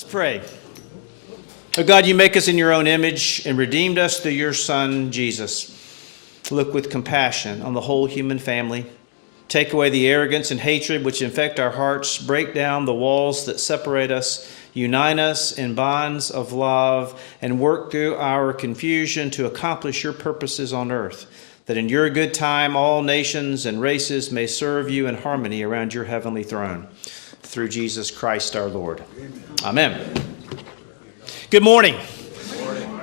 Let's pray. Oh God, you make us in your own image and redeemed us through your Son, Jesus. Look with compassion on the whole human family. Take away the arrogance and hatred which infect our hearts. Break down the walls that separate us. Unite us in bonds of love and work through our confusion to accomplish your purposes on earth, that in your good time all nations and races may serve you in harmony around your heavenly throne. Through Jesus Christ our Lord. Amen. Good morning.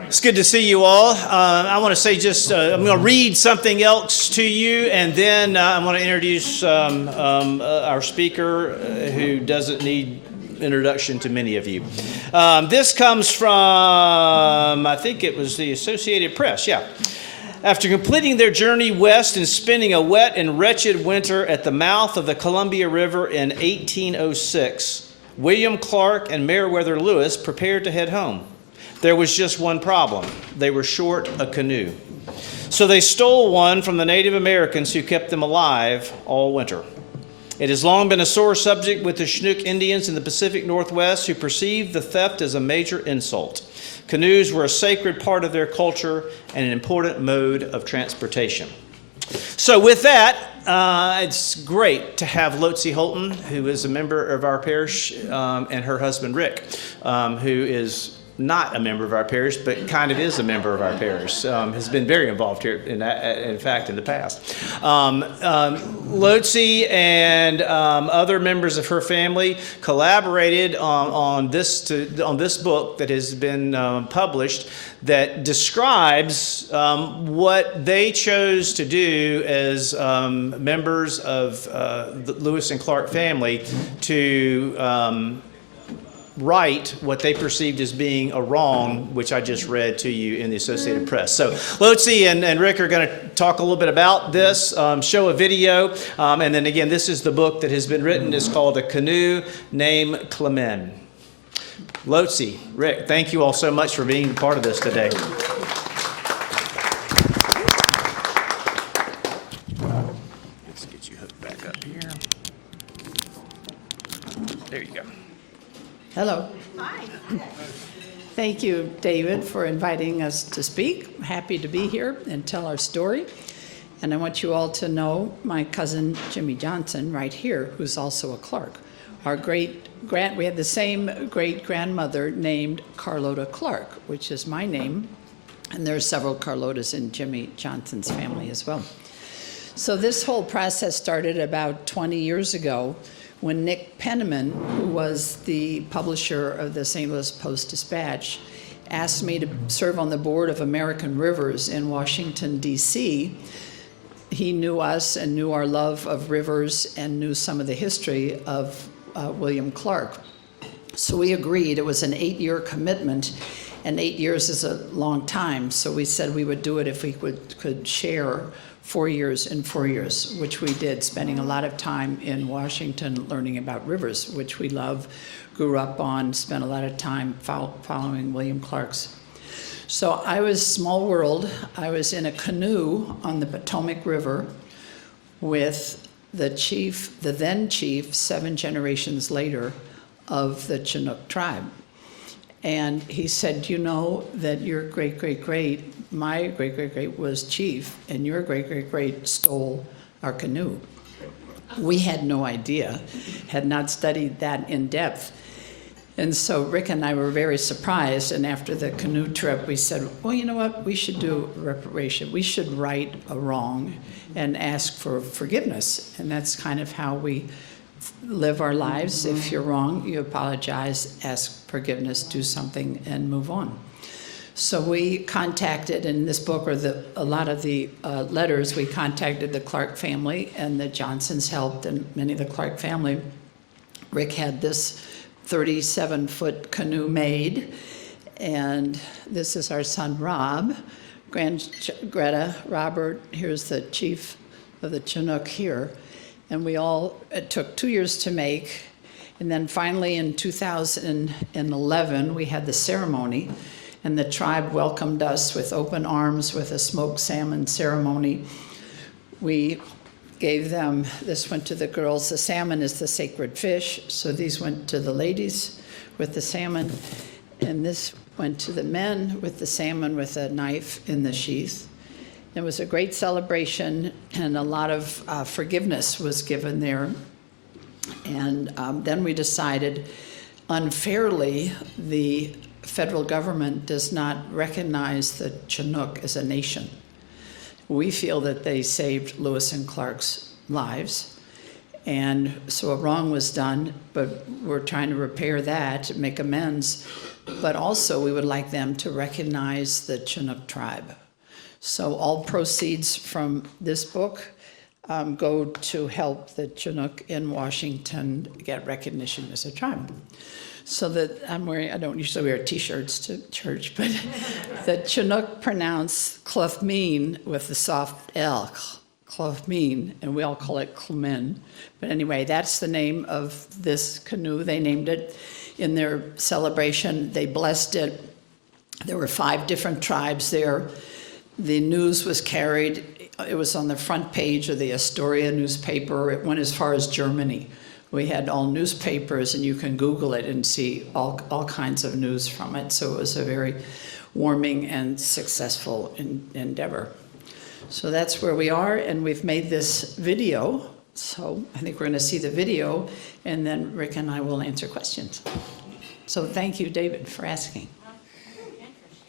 It's good to see you all. I want to say I'm going to read something else to you, and then I'm going to introduce our speaker who doesn't need introduction to many of you. This comes from, I think it was the Associated Press, yeah. After completing their journey west and spending a wet and wretched winter at the mouth of the Columbia River in 1806, William Clark and Meriwether Lewis prepared to head home. There was just one problem. They were short a canoe. So they stole one from the Native Americans who kept them alive all winter. It has long been a sore subject with the Chinook Indians in the Pacific Northwest who perceived the theft as a major insult. Canoes were a sacred part of their culture and an important mode of transportation. So with that, it's great to have Lotsie Holton, who is a member of our parish, and her husband Rick, who is not a member of our parish, but kind of is a member of our parish, has been very involved here, in fact, in the past. Lotsie and other members of her family collaborated on this book that has been published that describes what they chose to do as members of the Lewis and Clark family to right what they perceived as being a wrong, which I just read to you in the Associated Press. So Lotsie and Rick are going to talk a little bit about this, show a video, and then again, this is the book that has been written. It's called A Canoe Named Klmin. Lotsie, Rick, thank you all so much for being part of this today. Let's get you hooked back up here. There you go. Hello. Hi. Thank you, David, for inviting us to speak. I'm happy to be here and tell our story. And I want you all to know my cousin Jimmy Johnson right here, who's also a Clark. We had the same great-grandmother named Carlota Clark, which is my name. And there are several Carlotas in Jimmy Johnson's family as well. So this whole process started about 20 years ago when Nick Penniman, who was the publisher of the St. Louis Post-Dispatch, asked me to serve on the board of American Rivers in Washington, D.C. He knew us and knew our love of rivers and knew some of the history of William Clark. So we agreed. It was an 8-year commitment, and 8 years is a long time. So we said we would do it if we could share 4 years and 4 years, which we did, spending a lot of time in Washington learning about rivers, which we love, grew up on, spent a lot of time following William Clark's. So I was small world. I was in a canoe on the Potomac River with the then chief, 7 generations later, of the Chinook Tribe. And he said, you know that your great-great-great, my great-great-great was chief, and your great-great-great stole our canoe. We had no idea, had not studied that in depth. And so Rick and I were very surprised, and after the canoe trip, we said, well, you know what, we should do reparation. We should right a wrong and ask for forgiveness. And that's kind of how we live our lives. If you're wrong, you apologize, ask forgiveness, do something, and move on. So we contacted, in this book, or a lot of the letters, we contacted the Clark family, and the Johnsons helped, and many of the Clark family. Rick had this 37-foot canoe made, and this is our son, Rob. Greta, Robert, here's the chief of the Chinook here. And it took 2 years to make. And then finally in 2011, we had the ceremony, and the tribe welcomed us with open arms with a smoked salmon ceremony. We gave them, this went to the girls. The salmon is the sacred fish, so these went to the ladies. with the salmon, and this went to the men with the salmon with a knife in the sheath. It was a great celebration, and a lot of forgiveness was given there. And then we decided, unfairly, the federal government does not recognize the Chinook as a nation. We feel that they saved Lewis and Clark's lives, and so a wrong was done, but we're trying to repair that, make amends, but also we would like them to recognize the Chinook tribe. So all proceeds from this book go to help the Chinook in Washington get recognition as a tribe. So that I'm wearing, I don't usually wear t-shirts to church, but the Chinook pronounce Klmin with the soft L, Klmin, and we all call it Klmin. But anyway, that's the name of this canoe. They named it in their celebration. They blessed it. There were 5 different tribes there. The news was carried. It was on the front page of the Astoria newspaper. It went as far as Germany. We had all newspapers, and you can Google it and see all kinds of news from it. So it was a very warming and successful endeavor. So that's where we are, and we've made this video. So I think we're going to see the video, and then Rick and I will answer questions. So thank you, David, for asking.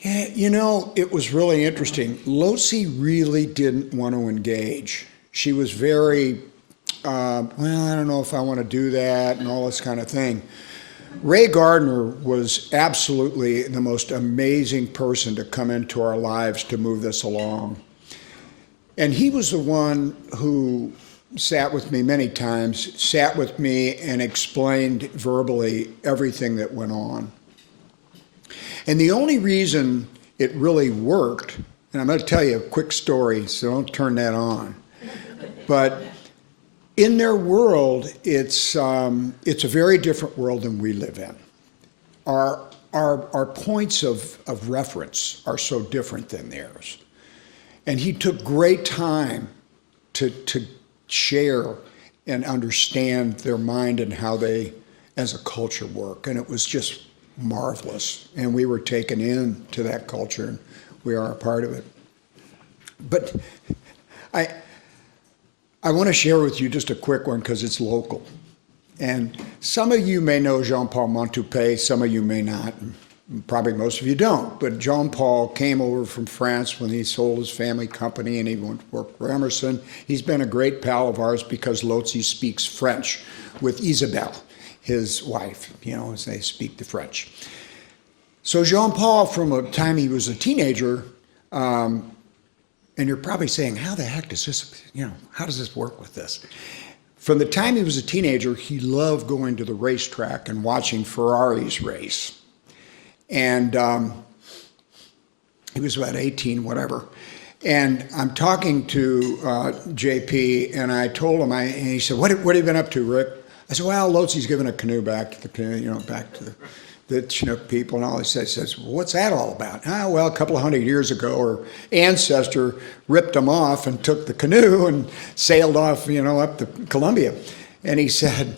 Yeah, you know, it was really interesting. Lotsie really didn't want to engage. She was very, well, I don't know if I want to do that and all this kind of thing. Ray Gardner was absolutely the most amazing person to come into our lives to move this along. And he was the one who sat with me many times, sat with me and explained verbally everything that went on. And the only reason it really worked, and I'm going to tell you a quick story, so don't turn that on, but in their world, it's a very different world than we live in. Our points of reference are so different than theirs. And he took great time to share and understand their mind and how they, as a culture, work. And it was just marvelous, and we were taken into that culture, and we are a part of it. But I want to share with you just a quick one because it's local. And some of you may know Jean-Paul Montupet, some of you may not, and probably most of you don't. But Jean-Paul came over from France when he sold his family company, and he went to work for Emerson. He's been a great pal of ours because Lotsie speaks French with Isabelle, his wife, you know, as they speak the French. So Jean-Paul, from the time he was a teenager, and you're probably saying, how the heck does this, you know, how does this work with this? From the time he was a teenager, he loved going to the racetrack and watching Ferraris race. And he was about 18, whatever. And I'm talking to JP, and I told him, and he said, what have you been up to, Rick? I said, well, Lotsie's giving a canoe back to the canoe, you know, back to the Chinook people, and all he says, well, what's that all about? Ah, well, a couple of 100 years ago, our ancestor ripped them off and took the canoe and sailed off, you know, up to Columbia. And he said,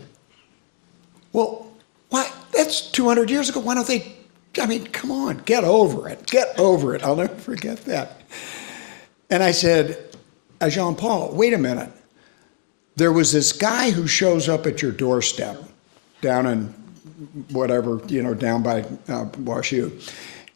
well, why? That's 200 years ago. Why don't they, I mean, come on, get over it. Get over it. I'll never forget that. And I said, Jean-Paul, wait a minute. There was this guy who shows up at your doorstep down in whatever, you know, down by WashU.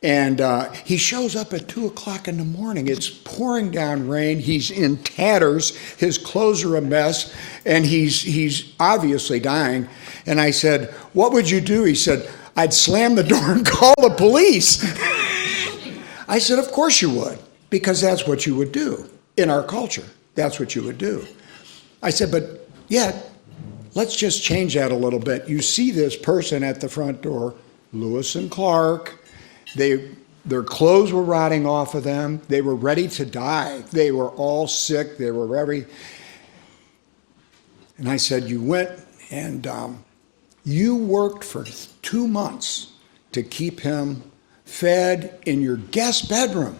And he shows up at 2 o'clock in the morning. It's pouring down rain. He's in tatters. His clothes are a mess. And he's obviously dying. And I said, what would you do? He said, I'd slam the door and call the police. I said, of course you would, because that's what you would do in our culture. That's what you would do. I said, but yeah, let's just change that a little bit. You see this person at the front door, Lewis and Clark. Their clothes were rotting off of them. They were ready to die. They were all sick. They were very. And I said, you went and you worked for 2 months to keep him fed in your guest bedroom.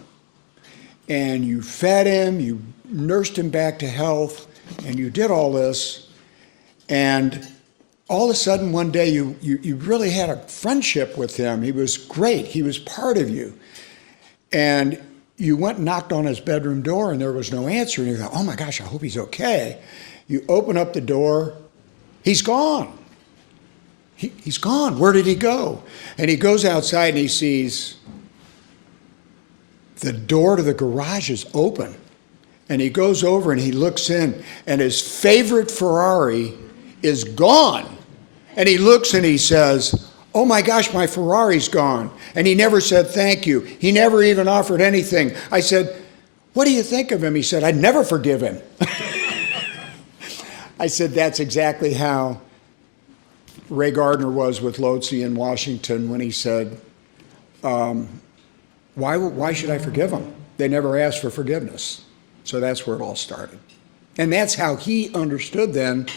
And you fed him, you nursed him back to health, and you did all this. And all of a sudden one day you really had a friendship with him. He was great. He was part of you. And you went and knocked on his bedroom door and there was no answer. And you thought, oh my gosh, I hope he's okay. You open up the door, he's gone. He's gone. Where did he go? And he goes outside and he sees the door to the garage is open. And he goes over and he looks in and his favorite Ferrari is gone. And he looks and he says, oh my gosh, my Ferrari's gone. And he never said thank you. He never even offered anything. I said, what do you think of him? He said, I'd never forgive him. I said, that's exactly how Ray Gardner was with Lotsie in Washington when he said, why should I forgive them? They never asked for forgiveness. So that's where it all started. And that's how he understood then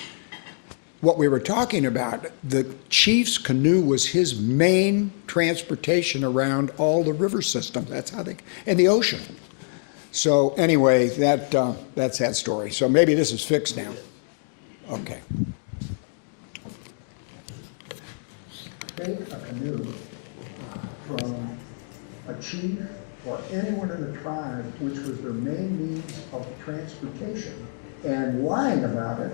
what we were talking about. The chief's canoe was his main transportation around all the river systems. That's how and the ocean. So anyway, that's that story. So maybe this is fixed now. Okay. Take a canoe from a chief or anyone in the tribe, which was their main means of transportation, and lying about it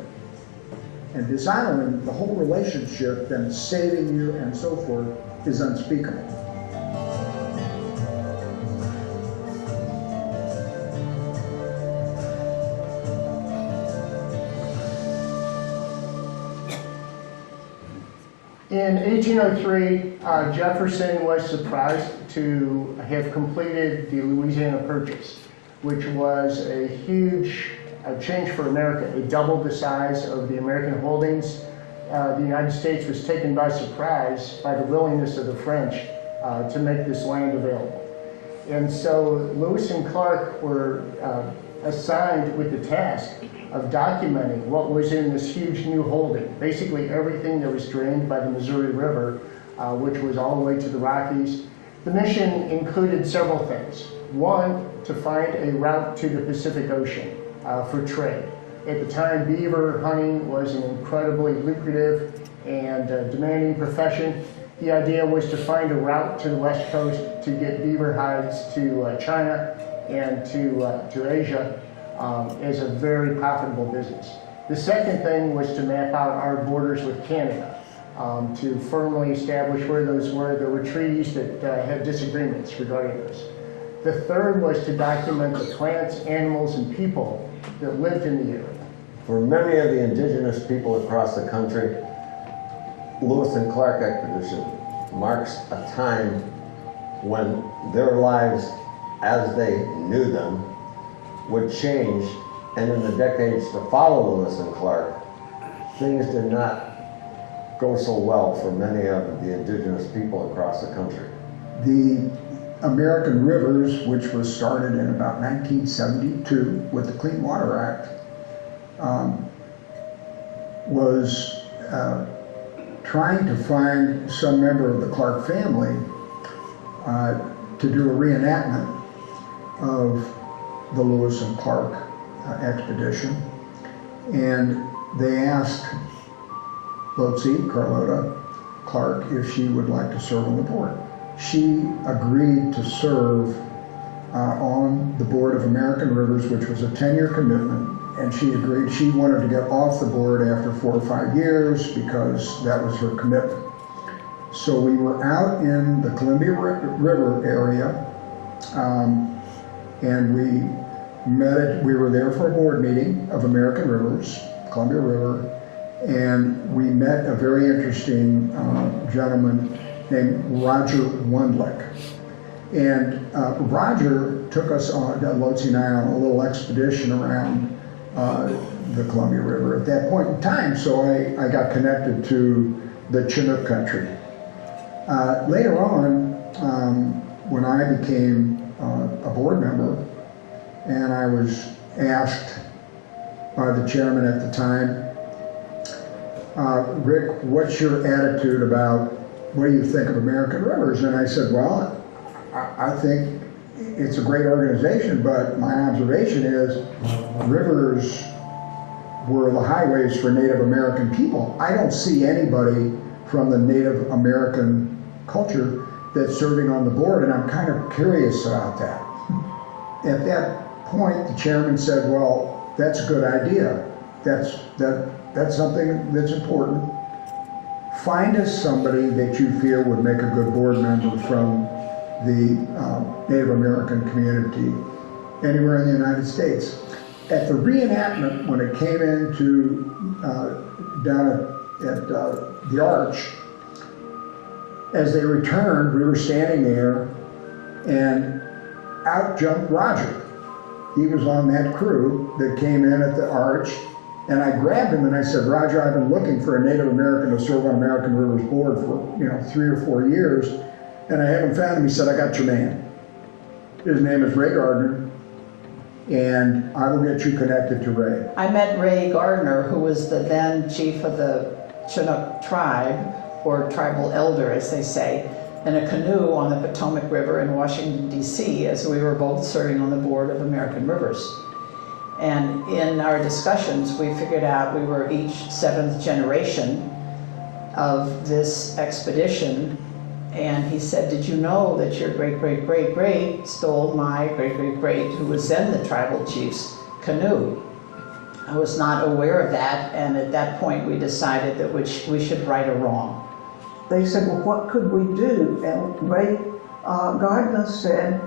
and dishonoring the whole relationship, then saving you and so forth, is unspeakable. In 1803, Jefferson was surprised to have completed the Louisiana Purchase, which was a huge change for America. It doubled the size of the American holdings. The United States was taken by surprise by the willingness of the French to make this land available. And so Lewis and Clark were assigned with the task of documenting what was in this huge new holding. Basically everything that was drained by the Missouri River, which was all the way to the Rockies. The mission included several things. One, to find a route to the Pacific Ocean for trade. At the time, beaver hunting was an incredibly lucrative and demanding profession. The idea was to find a route to the West Coast to get beaver hides to China and to Asia as a very profitable business. The second thing was to map out our borders with Canada, to firmly establish where those were. There were treaties that had disagreements regarding those. The third was to document the plants, animals, and people that lived in the area. For many of the indigenous people across the country, Lewis and Clark expedition marks a time when their lives as they knew them would change, and in the decades to follow Lewis and Clark, things did not go so well for many of the indigenous people across the country. The American Rivers, which was started in about 1972 with the Clean Water Act, was trying to find some member of the Clark family to do a reenactment of the Lewis and Clark expedition. And they asked Lotsie, Carlotta Clark, if she would like to serve on the board. She agreed to serve on the board of American Rivers, which was a 10-year commitment, and she agreed. She wanted to get off the board after 4 or 5 years because that was her commitment. So we were out in the Columbia River area, and we were there for a board meeting of American Rivers, Columbia River, and we met a very interesting gentleman named Roger Wundlick. And Roger took us on, Lotsie and I, on a little expedition around the Columbia River at that point in time, so I got connected to the Chinook country. Later on, when I became a board member, and I was asked by the chairman at the time, Rick, what's your attitude about, what do you think of American Rivers? And I said, well, I think it's a great organization, but my observation is rivers were the highways for Native American people. I don't see anybody from the Native American culture that's serving on the board, and I'm kind of curious about that. At that point, the chairman said, well, that's a good idea. That's something that's important. Find us somebody that you feel would make a good board member from the Native American community anywhere in the United States. At the reenactment, when it came into down at the Arch, as they returned, we were standing there, and out jumped Roger. He was on that crew that came in at the Arch, and I grabbed him and I said, Roger, I've been looking for a Native American to serve on American Rivers Board for 3 or 4 years, and I haven't found him. He said, I got your man. His name is Ray Gardner, and I will get you connected to Ray. I met Ray Gardner, who was the then chief of the Chinook Tribe, or tribal elder, as they say, in a canoe on the Potomac River in Washington, D.C., as we were both serving on the board of American Rivers. And in our discussions, we figured out we were each 7th generation of this expedition. And he said, did you know that your great-great-great-great stole my great-great-great, who was then the tribal chief's canoe? I was not aware of that, and at that point we decided that we should right a wrong. They said, well, what could we do? And Ray Gardner said,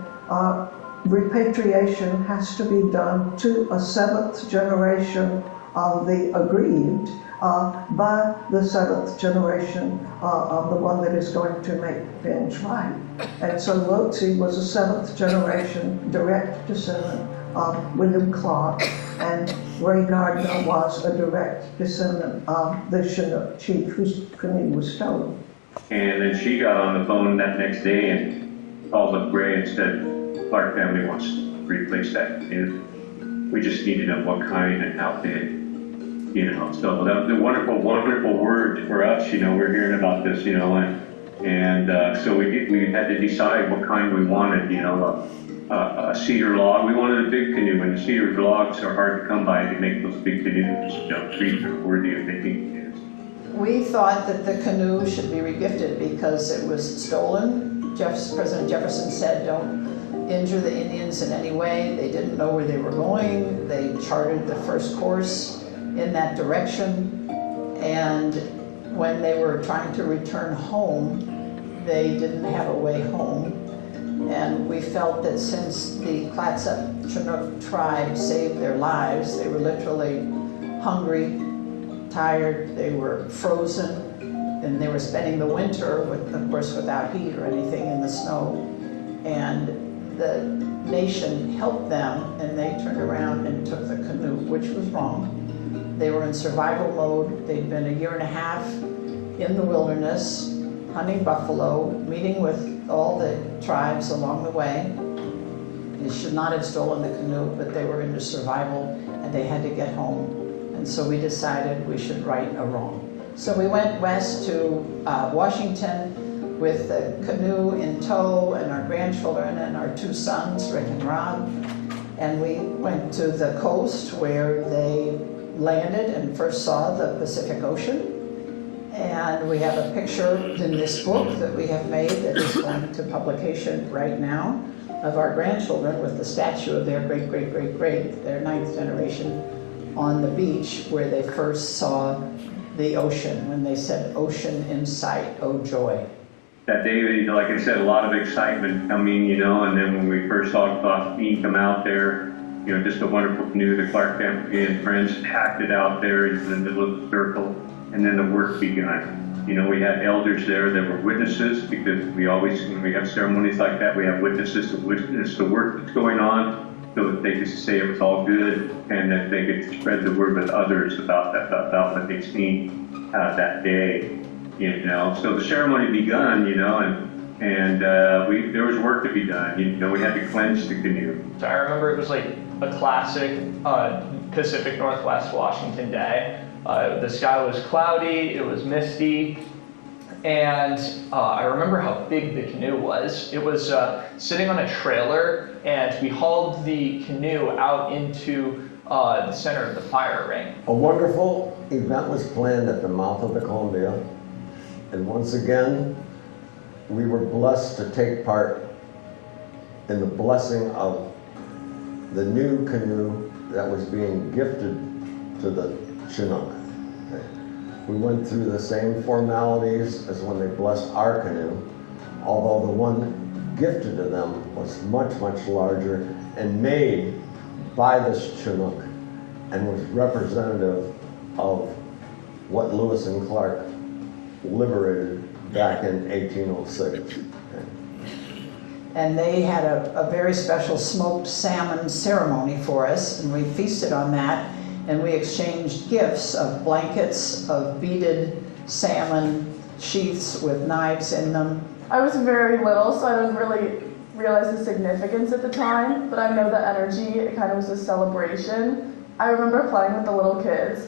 repatriation has to be done to a 7th generation of the aggrieved by the 7th generation of the one that is going to make things right. And so Lotsie was a 7th generation direct descendant of William Clark, and Ray Gardner was a direct descendant of the Chinook chief whose canoe was stolen. And then she got on the phone that next day and called up Ray and said, Clark family wants to replace that canoe. We just need to know what kind and how big, So that was a wonderful, wonderful word for us, we're hearing about this, and so we had to decide what kind we wanted, a cedar log. We wanted a big canoe, and the cedar logs are hard to come by to make those big canoes. Trees are worthy of making canoes. We thought that the canoe should be regifted because it was stolen. President Jefferson said, don't injure the Indians in any way. They didn't know where they were going. They charted the first course in that direction. And when they were trying to return home, they didn't have a way home. And we felt that since the Clatsop Chinook Tribe saved their lives, they were literally hungry, tired, they were frozen, and they were spending the winter, of course, without heat or anything in the snow. And the nation helped them, and they turned around and took the canoe, which was wrong. They were in survival mode. They'd been 1.5 years in the wilderness, hunting buffalo, meeting with all the tribes along the way. They should not have stolen the canoe, but they were into survival, and they had to get home. And so we decided we should right a wrong. So we went west to Washington with the canoe in tow and our grandchildren and our 2 sons, Rick and Rob. And we went to the coast where they landed and first saw the Pacific Ocean. And we have a picture in this book that we have made that is going to publication right now of our grandchildren with the statue of their great-great-great-great, their 9th generation, on the beach where they first saw the ocean, when they said, ocean in sight, oh joy. That day, like I said, a lot of excitement coming, and then when we first saw me come out there, just a wonderful canoe, the Clark family and friends packed it out there in the middle of the circle, and then the work began. We had elders there that were witnesses, because we always, when we have ceremonies like that, we have witnesses to witness the work that's going on, so that they could say it was all good, and that they could spread the word with others about what they've seen that day, So the ceremony begun, and there was work to be done. We had to cleanse the canoe. So I remember it was like a classic Pacific Northwest Washington day. The sky was cloudy, it was misty, and I remember how big the canoe was. It was sitting on a trailer, and we hauled the canoe out into the center of the fire ring. A wonderful event was planned at the mouth of the Columbia, and once again, we were blessed to take part in the blessing of the new canoe that was being gifted to the Chinook. We went through the same formalities as when they blessed our canoe, although the one gifted to them was much, much larger and made by this Chinook and was representative of what Lewis and Clark liberated back in 1806. And they had a very special smoked salmon ceremony for us, and we feasted on that, and we exchanged gifts of blankets, of beaded salmon sheaths with knives in them. I was very little, so I didn't really realize the significance at the time, but I know the energy, it kind of was a celebration. I remember playing with the little kids,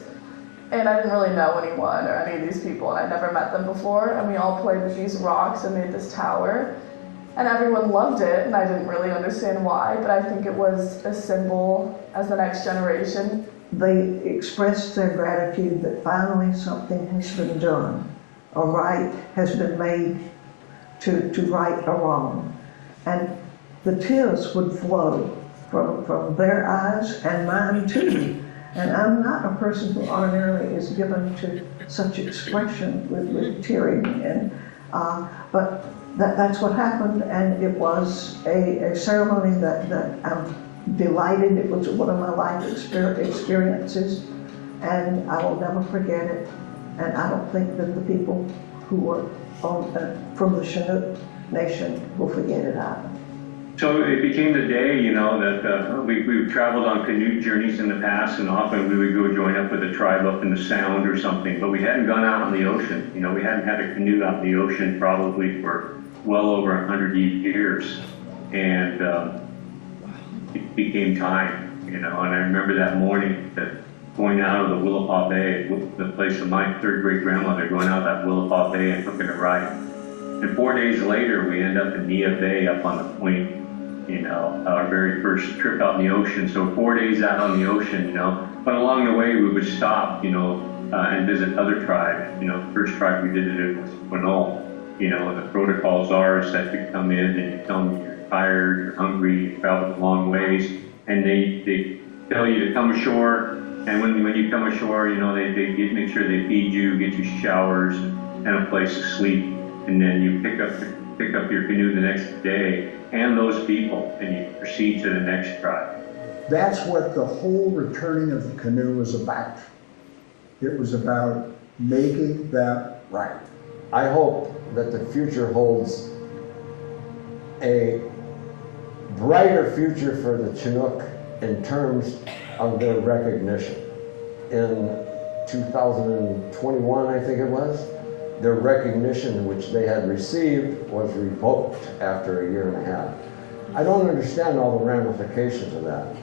and I didn't really know anyone or any of these people, and I'd never met them before, and we all played with these rocks and made this tower, and everyone loved it, and I didn't really understand why, but I think it was a symbol as the next generation. They expressed their gratitude that finally something has been done. A right has been made to right a wrong. And the tears would flow from their eyes and mine too. And I'm not a person who ordinarily is given to such expression with tearing. And, but that's what happened, and it was a ceremony that I'm delighted. It was one of my life experiences, and I will never forget it. And I don't think that the people who were from the Chinook Nation will forget it either. So it became the day, you know, that we've traveled on canoe journeys in the past, and often we would go join up with a tribe up in the Sound or something, but we hadn't gone out on the ocean. You know, we hadn't had a canoe out in the ocean probably for well over 100 years. And it became time, you know, and I remember that morning that going out of the Willapa Bay, the place of my third great grandmother, going out that Willapa Bay and hooking a ride. And 4 days later, we end up in Nia Bay up on the point, you know, our very first trip out in the ocean. So 4 days out on the ocean, you know, but along the way we would stop, you know, and visit other tribes. You know, the first tribe we visited was Canoe. You know, the protocols are is that you come in and you tell them you're tired, you're hungry, you traveled a long ways, and they tell you to come ashore. And when you come ashore, you know, they make sure they feed you, get you showers and a place to sleep, and then you pick up your canoe the next day and those people, and you proceed to the next tribe. That's what the whole returning of the canoe was about. It was about making that right. I hope that the future holds a brighter future for the Chinook in terms of their recognition. In 2021, I think it was, their recognition which they had received was revoked after a year and a half. I don't understand all the ramifications of that.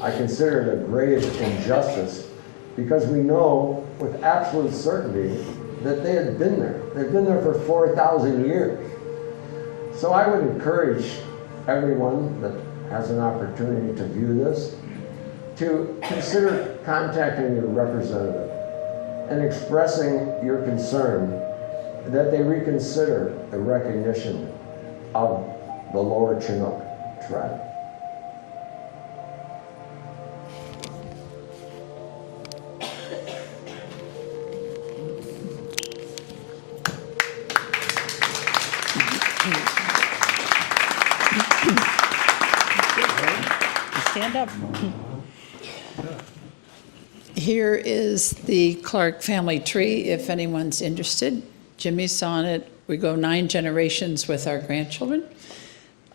I consider it a grave injustice because we know with absolute certainty that they had been there. They've been there for 4,000 years. So I would encourage everyone that has an opportunity to view this to consider contacting your representative and expressing your concern that they reconsider the recognition of the Lower Chinook Tribe. Stand up. Here is the Clark family tree, if anyone's interested. Jimmy's on it. We go 9 generations with our grandchildren.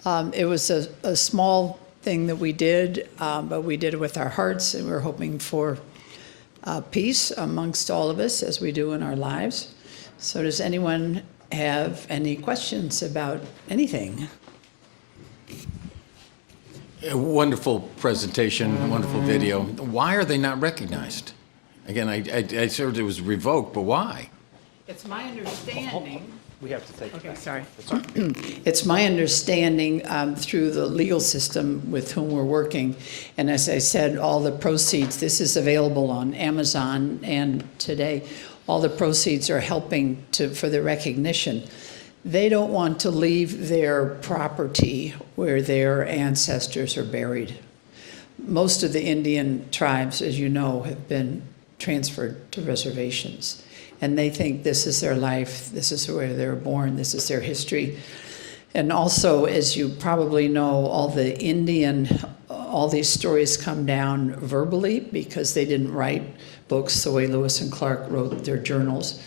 It was a small thing that we did, but we did it with our hearts, and we're hoping for peace amongst all of us as we do in our lives. So does anyone have any questions about anything? A wonderful presentation, a wonderful video. Why are they not recognized? Again, I heard it was revoked, but why? It's my understanding We have to take it Okay, back. sorry. That's all right. It's my understanding through the legal system with whom we're working, and as I said, all the proceeds, this is available on Amazon and today, all the proceeds are helping for the recognition. They don't want to leave their property where their ancestors are buried. Most of the Indian tribes, as you know, have been transferred to reservations. And they think this is their life, this is where they were born, this is their history. And also, as you probably know, all these stories come down verbally because they didn't write books the way Lewis and Clark wrote their journals.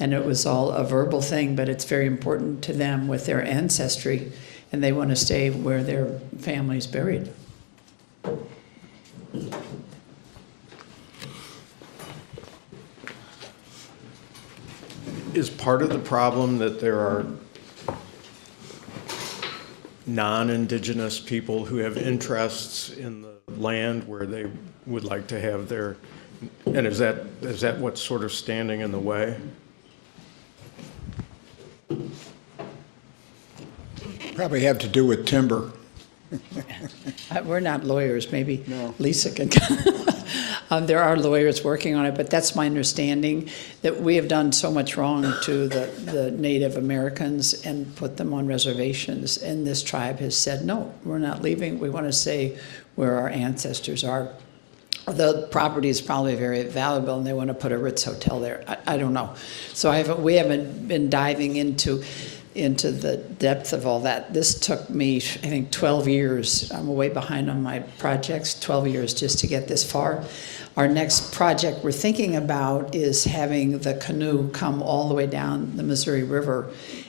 And it was all a verbal thing, but it's very important to them with their ancestry, and they want to stay where their family's buried. Is part of the problem that there are non-indigenous people who have interests in the land where they would like to have their, and is that what's sort of standing in the way? Probably have to do with timber. We're not lawyers, maybe No. Lisa can. There are lawyers working on it, but that's my understanding, that we have done so much wrong to the Native Americans and put them on reservations, and this tribe has said, no, we're not leaving, we want to stay where our ancestors are. The property is probably very valuable, and they want to put a Ritz hotel there. I don't know. So we haven't been diving into the depth of all that. This took me, I think, 12 years. I'm way behind on my projects, 12 years just to get this far. Our next project we're thinking about is having the canoe come all the way down the Missouri River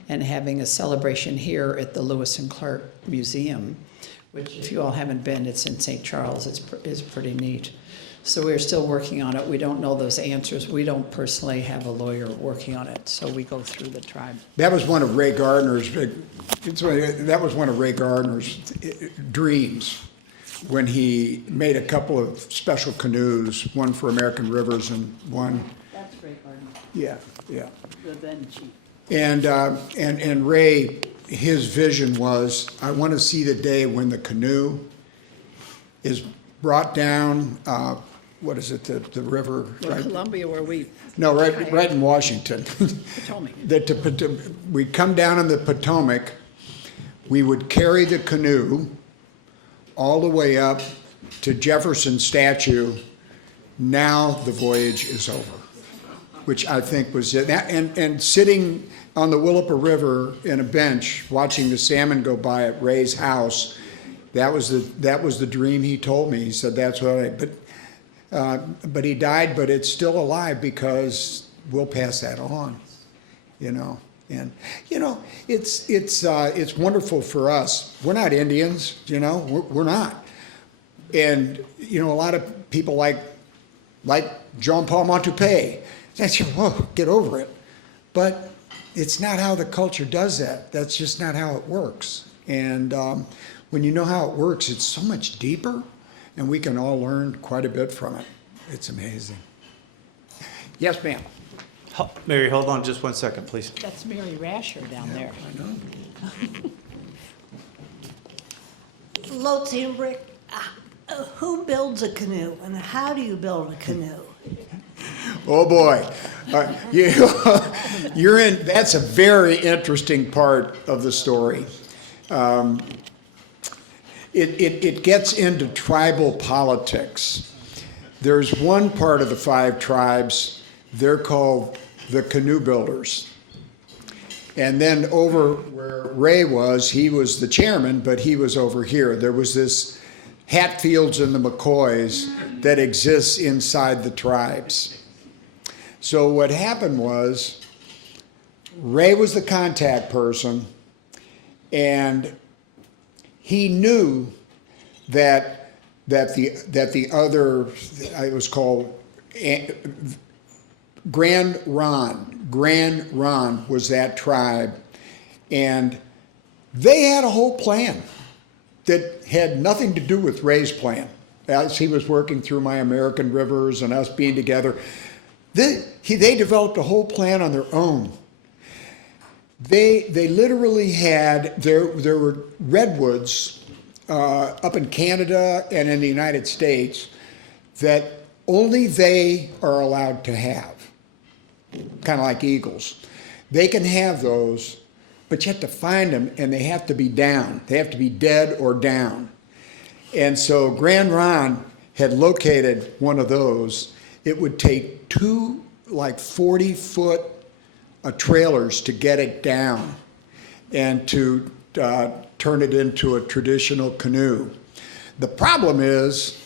and having a celebration here at the Lewis and Clark Museum, which if you all haven't been, it's in St. Charles. It's pretty neat. So we're still working on it. We don't know those answers. We don't personally have a lawyer working on it, so we go through the tribe. That was one of Ray Gardner's dreams when he made a couple of special canoes, one for American rivers and one. That's great, Barton. Yeah. The then chief. And Ray, his vision was, I want to see the day when the canoe is brought down, what is it, the river? Well, Right? Columbia, where we. No, right in Washington. Potomac. We'd come down in the Potomac, we would carry the canoe all the way up to Jefferson statue. Now the voyage is over, which I think was it. And sitting on the Willapa River in a bench, watching the salmon go by at Ray's house, that was the dream he told me. He said, that's what but he died, but it's still alive because we'll pass that on, you know. And, you know, it's wonderful for us. We're not Indians, you know, we're not. And, you know, a lot of people like Jean-Paul Montupet, they say, whoa, get over it. But it's not how the culture does that. That's just not how it works. And when you know how it works, it's so much deeper, and we can all learn quite a bit from it. It's amazing. Yes, ma'am. Mary, hold on just 1 second, please. That's Mary Rasher down there. I know. Lotsie and Rick, who builds a canoe and how do you build a canoe? Oh, boy. You're in, that's a very interesting part of the story. It gets into tribal politics. There's one part of the 5 tribes, they're called the canoe builders. And then over where Ray was, he was the chairman, but he was over here. There was this Hatfields and the McCoys that exists inside the tribes. So what happened was, Ray was the contact person, and he knew that the other, it was called Grand Ron was that tribe, and they had a whole plan that had nothing to do with Ray's plan. As he was working through my American rivers and us being together, they developed a whole plan on their own. They literally had, there were redwoods up in Canada and in the United States that only they are allowed to have, kind of like eagles. They can have those, but you have to find them, and they have to be down. They have to be dead or down. And so Grand Ron had located one of those. It would take two, like 40-foot trailers to get it down and to turn it into a traditional canoe. The problem is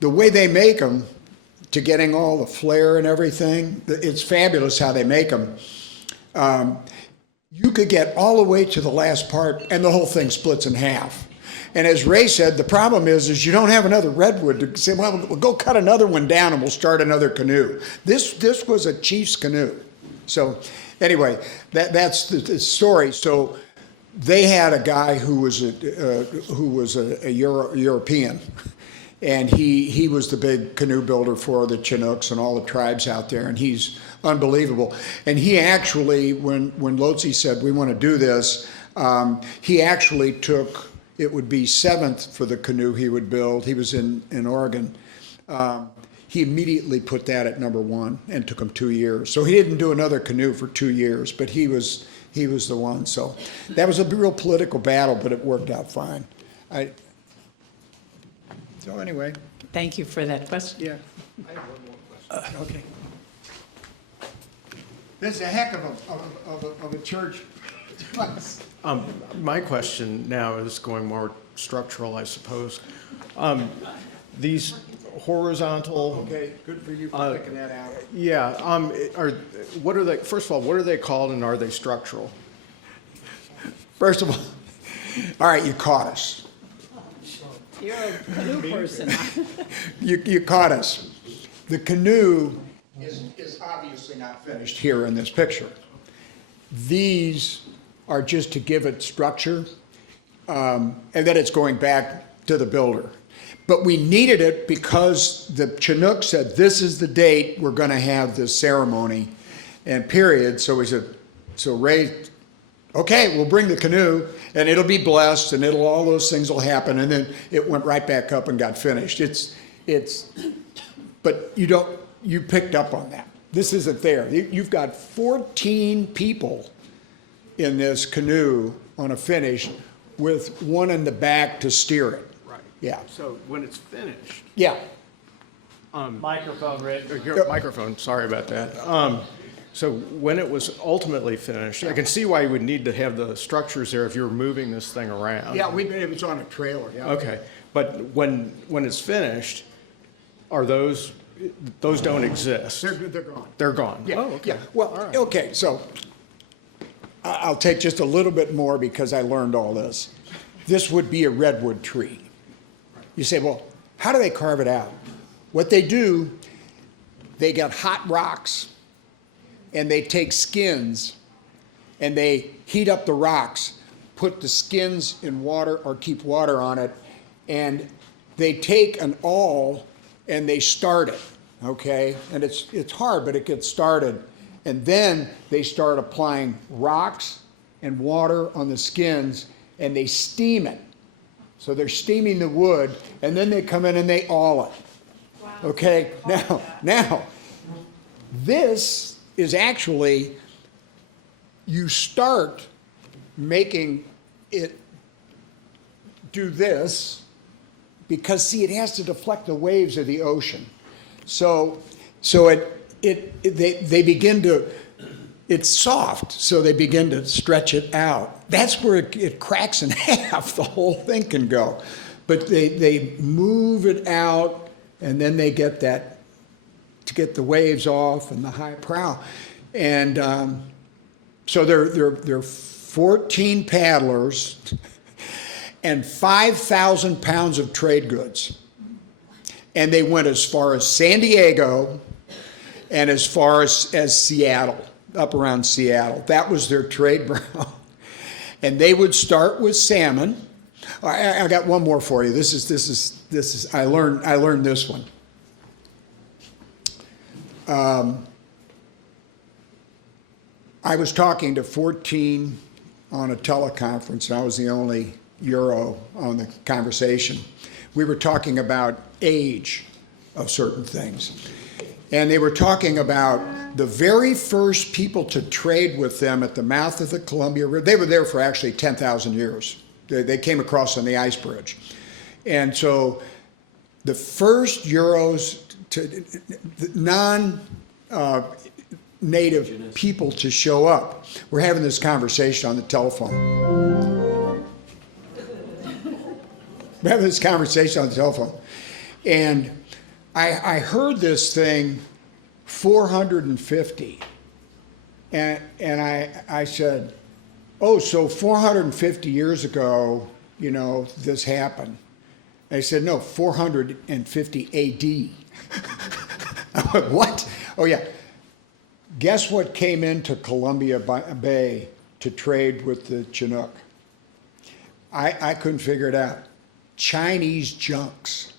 the way they make them, to getting all the flair and everything, it's fabulous how they make them. You could get all the way to the last part and the whole thing splits in half. And as Ray said, the problem is you don't have another redwood to say, well, we'll go cut another one down and we'll start another canoe. This was a chief's canoe. So anyway, that's the story. So they had a guy who was a European, and he was the big canoe builder for the Chinooks and all the tribes out there, and he's unbelievable. And he actually, when Lotsie said, we want to do this, he actually took, it would be 7th for the canoe he would build. He was in Oregon. He immediately put that at number 1 and took him 2 years. So he didn't do another canoe for 2 years, but he was the one. So that was a real political battle, but it worked out fine. So anyway. Thank you for that question. Yeah. I have one more question. Okay. This is a heck of a church. My question now is going more structural, I suppose. These horizontal. Okay, good for you for picking that out. Yeah. What are they? First of all, what are they called, and are they structural? First of all right, you caught us. You're a canoe person. You caught us. The canoe is obviously not finished here in this picture. These are just to give it structure, and then it's going back to the builder. But we needed it because the Chinook said, this is the date we're going to have this ceremony, and period. So we said, so Ray, okay, we'll bring the canoe, and it'll be blessed, and all those things will happen. And then it went right back up and got finished. But you picked up on that. This isn't there. You've got 14 people in this canoe on a finish with one in the back to steer it. Right. Yeah. So when it's finished. Yeah. Microphone, Rick. Microphone, sorry about that. So when it was ultimately finished, I can see why you would need to have the structures there if you're moving this thing around. Yeah, it was on a trailer. Yeah. Okay, but when it's finished, are those don't exist? They're gone. They're gone. Yeah. Oh, okay. Yeah. Well, okay. So I'll take just a little bit more because I learned all this. This would be a redwood tree. You say, well, how do they carve it out? What they do, they get hot rocks and they take skins and they heat up the rocks, put the skins in water or keep water on it, and they take an awl and they start it, okay? And it's hard, but it gets started. And then they start applying rocks and water on the skins, and they steam it. So they're steaming the wood, and then they come in and they awl it. Wow. Okay, now, this is actually, you start making it do this, because see, it has to deflect the waves of the ocean. So they begin to, it's soft, so they begin to stretch it out. That's where it cracks in half, the whole thing can go. But they move it out, and then they get that, to get the waves off and the high prow. And so they're 14 paddlers and 5,000 pounds of trade goods. And they went as far as San Diego and as far as Seattle, up around Seattle. That was their trade route. And they would start with salmon. I got one more for you. This is I learned this one. I was talking to 14 on a teleconference, and I was the only Euro on the conversation. We were talking about age of certain things. And they were talking about the very first people to trade with them at the mouth of the Columbia River. They were there for actually 10,000 years. They came across on the ice bridge. And so the first Euros, non-native people to show up. We're having this conversation on the telephone. We're having this conversation on the telephone. And I heard this thing, 450. And I said, oh, so 450 years ago, you know, this happened. And I said, no, 450 AD. I went, what? Oh, yeah. Guess what came into Columbia Bay to trade with the Chinook? I couldn't figure it out. Chinese junks.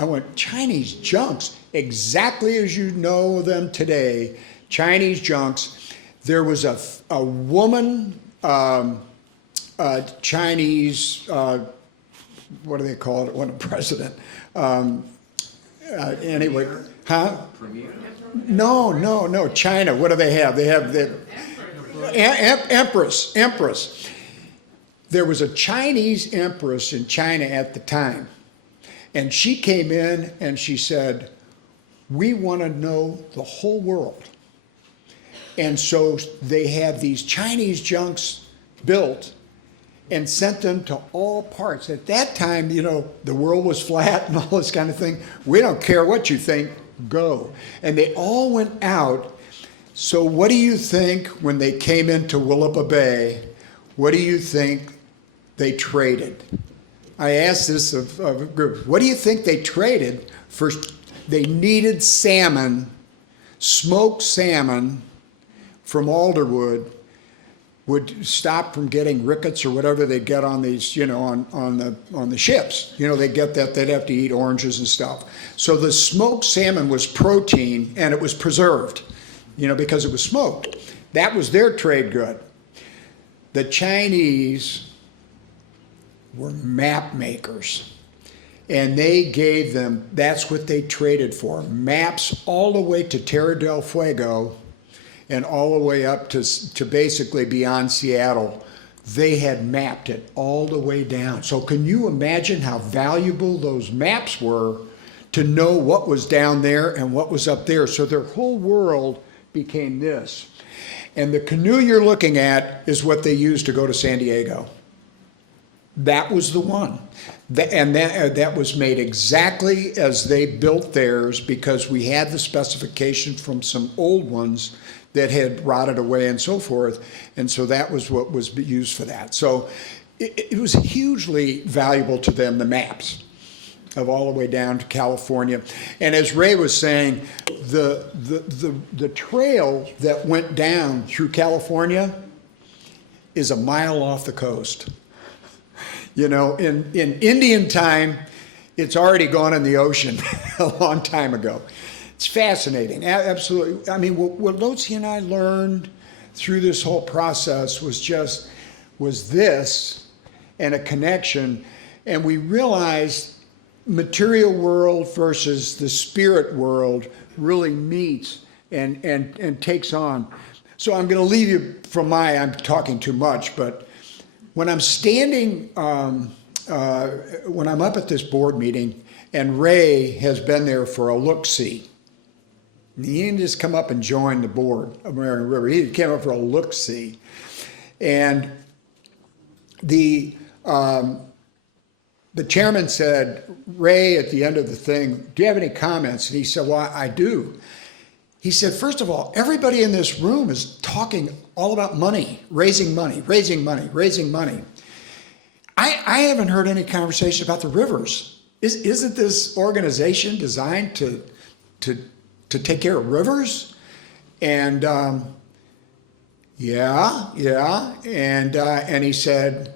I went, Chinese junks? Exactly as you know them today, Chinese junks. There was a woman, Chinese, what do they call it? What a president. Anyway, huh? No, China. What do they have? They have the Empress. There was a Chinese empress in China at the time. And she came in and she said, we want to know the whole world. And so they had these Chinese junks built and sent them to all parts. At that time, you know, the world was flat and all this kind of thing. We don't care what you think, go. And they all went out. So what do you think when they came into Willapa Bay? What do you think they traded? I asked this of a group. What do you think they traded? First, they needed salmon, smoked salmon from Alderwood, would stop from getting rickets or whatever they get on these, you know, on the ships. You know, they get that, they'd have to eat oranges and stuff. So the smoked salmon was protein and it was preserved, you know, because it was smoked. That was their trade good. The Chinese were map makers. And they gave them, that's what they traded for, maps all the way to Terra del Fuego and all the way up to basically beyond Seattle. They had mapped it all the way down. So can you imagine how valuable those maps were to know what was down there and what was up there? So their whole world became this. And the canoe you're looking at is what they used to go to San Diego. That was the one. And that was made exactly as they built theirs, because we had the specification from some old ones that had rotted away and so forth. And so that was what was used for that. So it was hugely valuable to them, the maps of all the way down to California. And as Ray was saying, the trail that went down through California is a mile off the coast. You know, in Indian time, it's already gone in the ocean a long time ago. It's fascinating, absolutely. I mean, what Lotsie and I learned through this whole process was this and a connection. And we realized material world versus the spirit world really meets and takes on. So I'm going to leave you from I'm talking too much, but when I'm standing, when I'm up at this board meeting, and Ray has been there for a look-see. He didn't just come up and join the board of American River. He came up for a look-see. And the chairman said, Ray, at the end of the thing, do you have any comments? And he said, well, I do. He said, first of all, everybody in this room is talking all about money, raising money, raising money, raising money. I haven't heard any conversation about the rivers. Isn't this organization designed to take care of rivers? And yeah. And he said,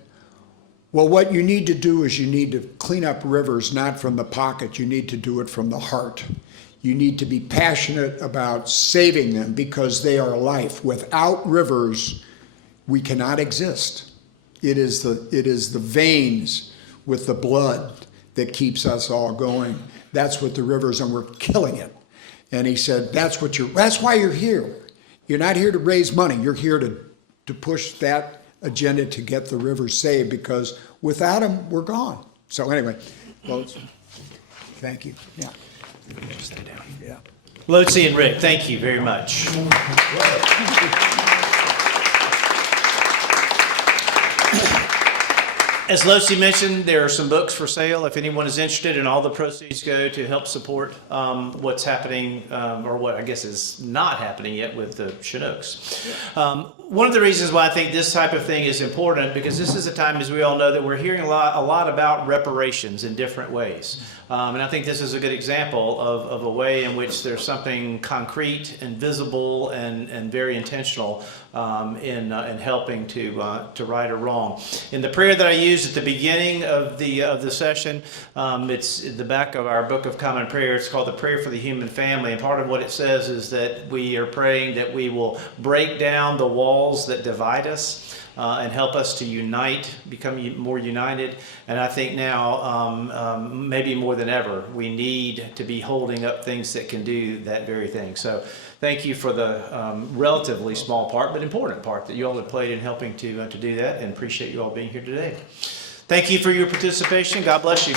well, what you need to do is you need to clean up rivers, not from the pocket. You need to do it from the heart. You need to be passionate about saving them because they are life. Without rivers, we cannot exist. It is the veins with the blood that keeps us all going. That's what the rivers, and we're killing it. And he said, that's why you're here. You're not here to raise money. You're here to push that agenda to get the rivers saved, because without them, we're gone. So anyway, well, thank you. Yeah. Stay down. Yeah. Lotsie and Rick, thank you very much. As Lotsie mentioned, there are some books for sale if anyone is interested, and all the proceeds go to help support what's happening, or what I guess is not happening yet with the Chinooks. One of the reasons why I think this type of thing is important, because this is a time, as we all know, that we're hearing a lot about reparations in different ways. And I think this is a good example of a way in which there's something concrete and visible and very intentional in helping to right a wrong. In the prayer that I used at the beginning of the session, it's in the back of our Book of Common Prayer. It's called the Prayer for the Human Family, and part of what it says is that we are praying that we will break down the walls that divide us, and help us to unite, become more united. And I think now, maybe more than ever, we need to be holding up things that can do that very thing. So thank you for the relatively small part, but important part that you all have played in helping to do that, and appreciate you all being here today. Thank you for your participation. God bless you.